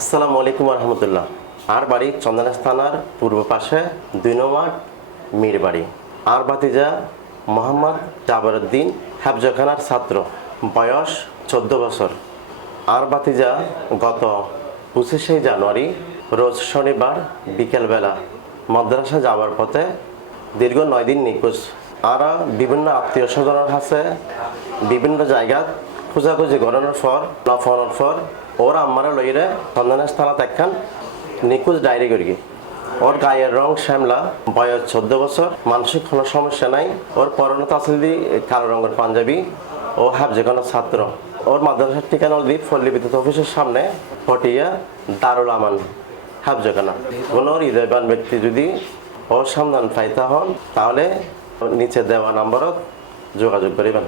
আসসালামু আলাইকুম রহমতুল্লাহ। আর বাড়ি চন্দনাইশ থানার পূর্ব পাশে 2 নম্বর মীর বাড়ি। আর ভাতিজা মোহাম্মদ জাবরউদ্দিন হেফজখানার ছাত্র, বয়স 14 বছর। আর ভাতিজা গত 25শে জানুয়ারি রোজ শনিবার বিকেলবেলা মাদ্রাসা যাওয়ার পথে দীর্ঘ 9 দিন নিখোঁজ। আর বিভিন্ন আত্মীয় স্বজনের কাছে বিভিন্ন জায়গা খোঁজাখুঁজি করানোর পর ওর আম্মারা লইরে চন্দনাইশ থানা একখান নিখোঁজ ডায়েরি করি। ওর গায়ের রং শ্যামলা, বয়স 14 বছর, মানসিক কোনো সমস্যা নাই। ওর পরনত আছে যদি কালো রঙের পাঞ্জাবি। ও হেফজখানার ছাত্র। ওর মাদ্রাসার ঠিকানা হল পল্লী বিদ্যুৎ অফিসের সামনে, পটিয়া দারুল আমান হেফজখানা। কোনো হৃদয়বান ব্যক্তি যদি ওর সন্ধান পাইতে হন তাহলে নিচে দেওয়া নম্বরত যোগাযোগ করিবেন।